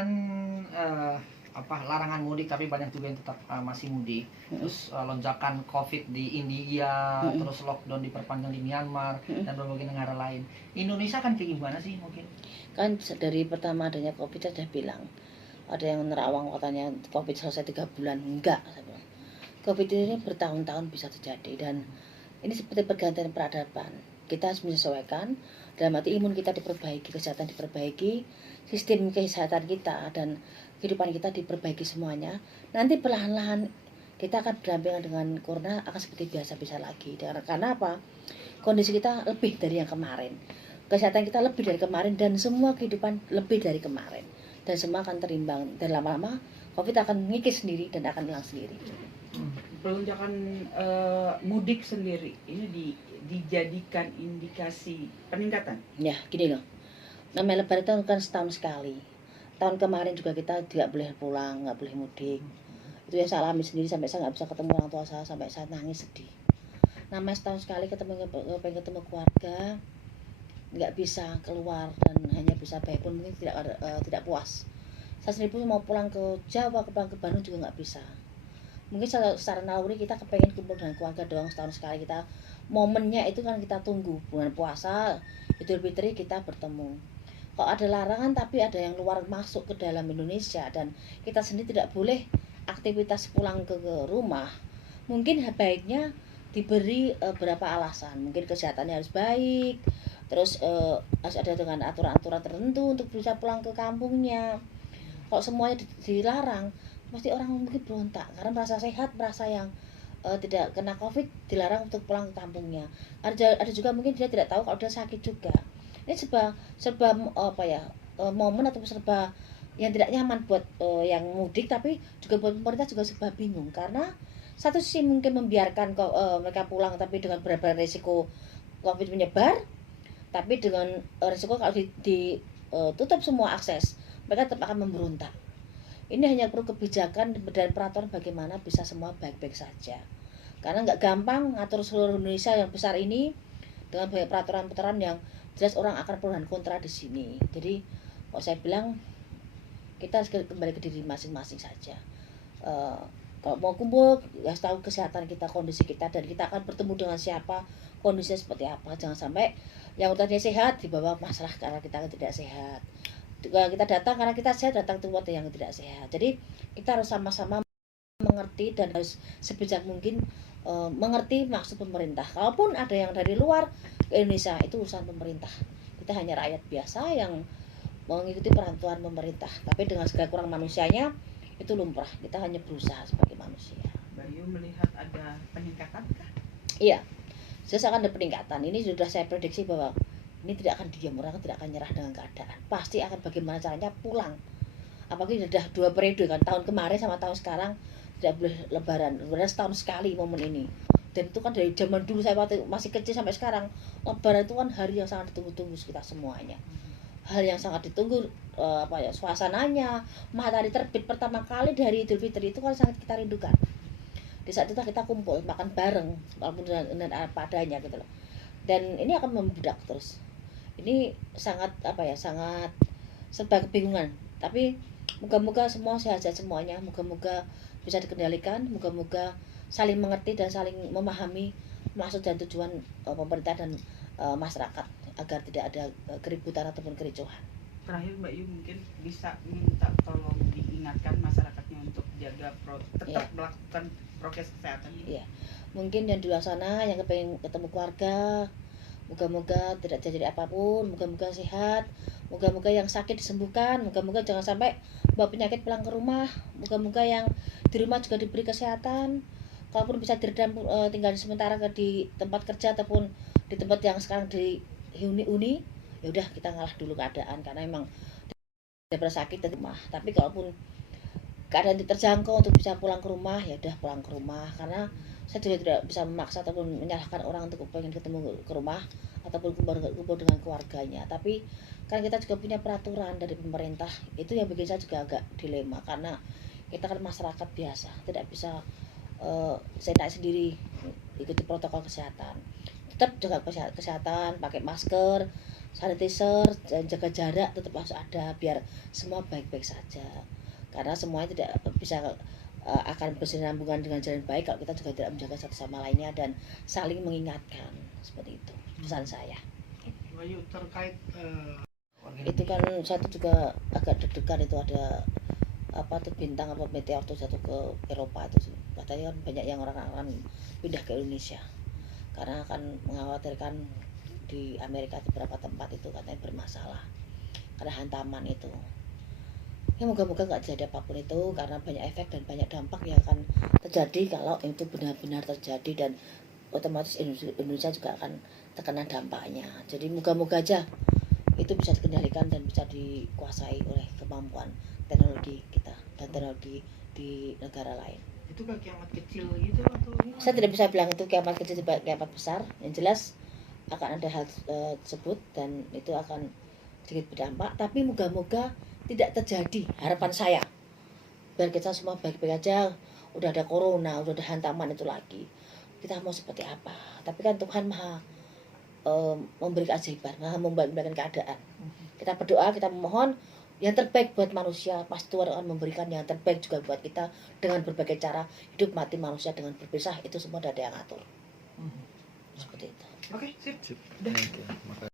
kan larangan mudik tapi banyak juga yang tetap masih mudik. Terus lonjakan Covid di India, terus lockdown diperpanjang di Myanmar dan berbagai negara lain. Indonesia kan kayak gimana sih mungkin? Kan dari pertama adanya Covid saya sudah bilang, ada yang nerawang katanya Covid selesai 3 bulan. Enggak, saya bilang. Covid ini bertahun-tahun bisa terjadi dan ini seperti pergantian peradaban. Kita harus menyesuaikan, dalam arti imun kita diperbaiki, kesehatan diperbaiki, sistem kesehatan kita dan kehidupan kita diperbaiki semuanya. Nanti perlahan-lahan kita akan berdampingan dengan corona, akan seperti biasa-biasa lagi. Karena apa? Kondisi kita lebih dari yang kemarin. Kesehatan kita lebih dari kemarin dan semua kehidupan lebih dari kemarin. Dan semua akan terimbang. Dan lama-lama Covid akan mengikis sendiri dan akan hilang sendiri. Pelonjakan mudik sendiri ini dijadikan indikasi peningkatan? Ya, gini loh. Namanya lebaran itu kan setahun sekali. Tahun kemarin juga kita tidak boleh pulang, nggak boleh mudik. Itu yang saya alami sendiri, sampai saya nggak bisa ketemu orang tua saya, sampai saya nangis sedih. Namanya setahun sekali pengen ketemu keluarga, nggak bisa keluar dan hanya bisa baik pun mungkin tidak puas. Saya sendiri pun mau pulang ke Jawa, pulang ke Bandung juga nggak bisa. Mungkin secara naluri kita kepengen kumpul dengan keluarga doang setahun sekali. Kita momennya itu kan kita tunggu bulan puasa, Idul Fitri kita bertemu. Kalau ada larangan tapi ada yang luar masuk ke dalam Indonesia dan kita sendiri tidak boleh aktivitas pulang ke rumah, mungkin baiknya diberi berapa alasan. Mungkin kesehatannya harus baik, terus harus ada dengan aturan-aturan tertentu untuk bisa pulang ke kampungnya. Kalau semuanya dilarang, pasti orang mungkin berontak karena merasa sehat, merasa yang tidak kena Covid, dilarang untuk pulang ke kampungnya. Ada juga mungkin dia tidak tahu kalau dia sakit juga. Ini serba momen atau serba yang tidak nyaman buat yang mudik, tapi juga buat pemerintah juga serba bingung karena satu sisi mungkin membiarkan mereka pulang tapi dengan berat-berat risiko Covid menyebar, tapi dengan risiko kalau ditutup semua akses, mereka tetap akan memberontak. Ini hanya perlu kebijakan dan peraturan bagaimana bisa semua baik-baik saja. Karena nggak gampang ngatur seluruh Indonesia yang besar ini dengan banyak peraturan-peraturan yang jelas orang akan pro dan kontra di sini. Jadi, kalau saya bilang kita harus kembali ke diri masing-masing saja. Kalau mau kumpul, ya harus tahu kesehatan kita, kondisi kita, dan kita akan bertemu dengan siapa, kondisinya seperti apa. Jangan sampai yang tadinya sehat dibawa masalah karena kita tidak sehat. Kita datang karena kita sehat, datang tempat yang tidak sehat. Jadi kita harus sama-sama mengerti dan harus sebijak mungkin mengerti maksud pemerintah. Kalaupun ada yang dari luar ke Indonesia, itu urusan pemerintah. Kita hanya rakyat biasa yang mengikuti peraturan pemerintah, tapi dengan segala kurang manusianya itu lumrah. Kita hanya berusaha sebagai manusia. Bayu melihat ada peningkatan kah? Iya, jelas akan ada peningkatan. Ini sudah saya prediksi bahwa ini tidak akan diam, orang tidak akan nyerah dengan keadaan. Pasti akan bagaimana caranya pulang. Apalagi sudah 2 periode kan, tahun kemarin sama tahun sekarang tidak boleh lebaran setahun sekali momen ini. Dan itu kan dari zaman dulu saya waktu masih kecil sampai sekarang, lebaran itu kan hari yang sangat ditunggu-tunggu kita semuanya. Hal yang sangat ditunggu, suasananya, matahari terbit pertama kali dari Idul Fitri itu kan sangat kita rindukan. Di saat itu kita kumpul makan bareng walaupun dengan apa adanya gitu loh. Dan ini akan membedak terus. Ini sangat sangat serba kebingungan, tapi moga-moga semua sehat semuanya, moga-moga bisa dikendalikan, moga-moga saling mengerti dan saling memahami maksud dan tujuan pemerintah dan masyarakat agar tidak ada keributan ataupun kericuhan. Terakhir Mbak Yu mungkin bisa minta tolong diingatkan masyarakatnya untuk tetap melakukan prokes kesehatan ini. Iya. Mungkin yang di luar sana yang kepengen ketemu keluarga, moga-moga tidak terjadi apapun, moga-moga sehat, moga-moga yang sakit disembuhkan, moga-moga jangan sampai bawa penyakit pulang ke rumah, moga-moga yang di rumah juga diberi kesehatan, kalaupun bisa diredam tinggal sementara di tempat kerja ataupun di tempat yang sekarang dihuni, ya udah kita ngalah dulu keadaan karena memang daripada sakit di rumah. Tapi kalaupun keadaan terjangkau untuk bisa pulang ke rumah, ya udah pulang ke rumah, karena saya juga tidak bisa memaksa ataupun menyalahkan orang untuk pengen ketemu ke rumah ataupun kumpul dengan keluarganya. Tapi kan kita juga punya peraturan dari pemerintah, itu yang bikin saya juga agak dilema karena kita kan masyarakat biasa, tidak bisa saya sendiri ikuti protokol kesehatan. Tetap jaga kesehatan, pakai masker, sanitizer, jaga jarak tetap harus ada biar semua baik-baik saja. Karena semuanya tidak bisa akan bersinambungan dengan jalan baik kalau kita juga tidak menjaga satu sama lainnya dan saling mengingatkan. Seperti itu pesan saya. Bayu, terkait Itu kan satu juga agak deg-degan, itu ada apa tuh bintang apa meteor tuh jatuh ke Eropa itu, katanya kan banyak yang orang-orang pindah ke Indonesia karena akan mengkhawatirkan di Amerika beberapa tempat itu katanya bermasalah karena hantaman itu. Ya moga-moga nggak terjadi apapun itu karena banyak efek dan banyak dampak yang akan terjadi kalau itu benar-benar terjadi, dan otomatis Indonesia juga akan terkena dampaknya. Jadi moga-moga aja itu bisa dikendalikan dan bisa dikuasai oleh kemampuan teknologi kita dan teknologi di negara lain. itu kan kiamat kecil gitu atau gimana? Saya tidak bisa bilang itu kiamat kecil kiamat besar. Yang jelas akan ada hal tersebut dan itu akan sedikit berdampak. Tapi moga-moga tidak terjadi, harapan saya. Biar kita semua baik-baik aja. Udah ada corona, udah ada hantaman itu lagi. Kita mau seperti apa? Tapi kan Tuhan maha memberi keajaiban, maha membalikkan keadaan. Kita berdoa, kita memohon yang terbaik buat manusia, pasti Tuhan akan memberikan yang terbaik juga buat kita dengan berbagai cara. Hidup mati manusia dengan berpisah itu semua ada yang ngatur. Seperti itu. Oke, sip. Sip. Oke, makasih.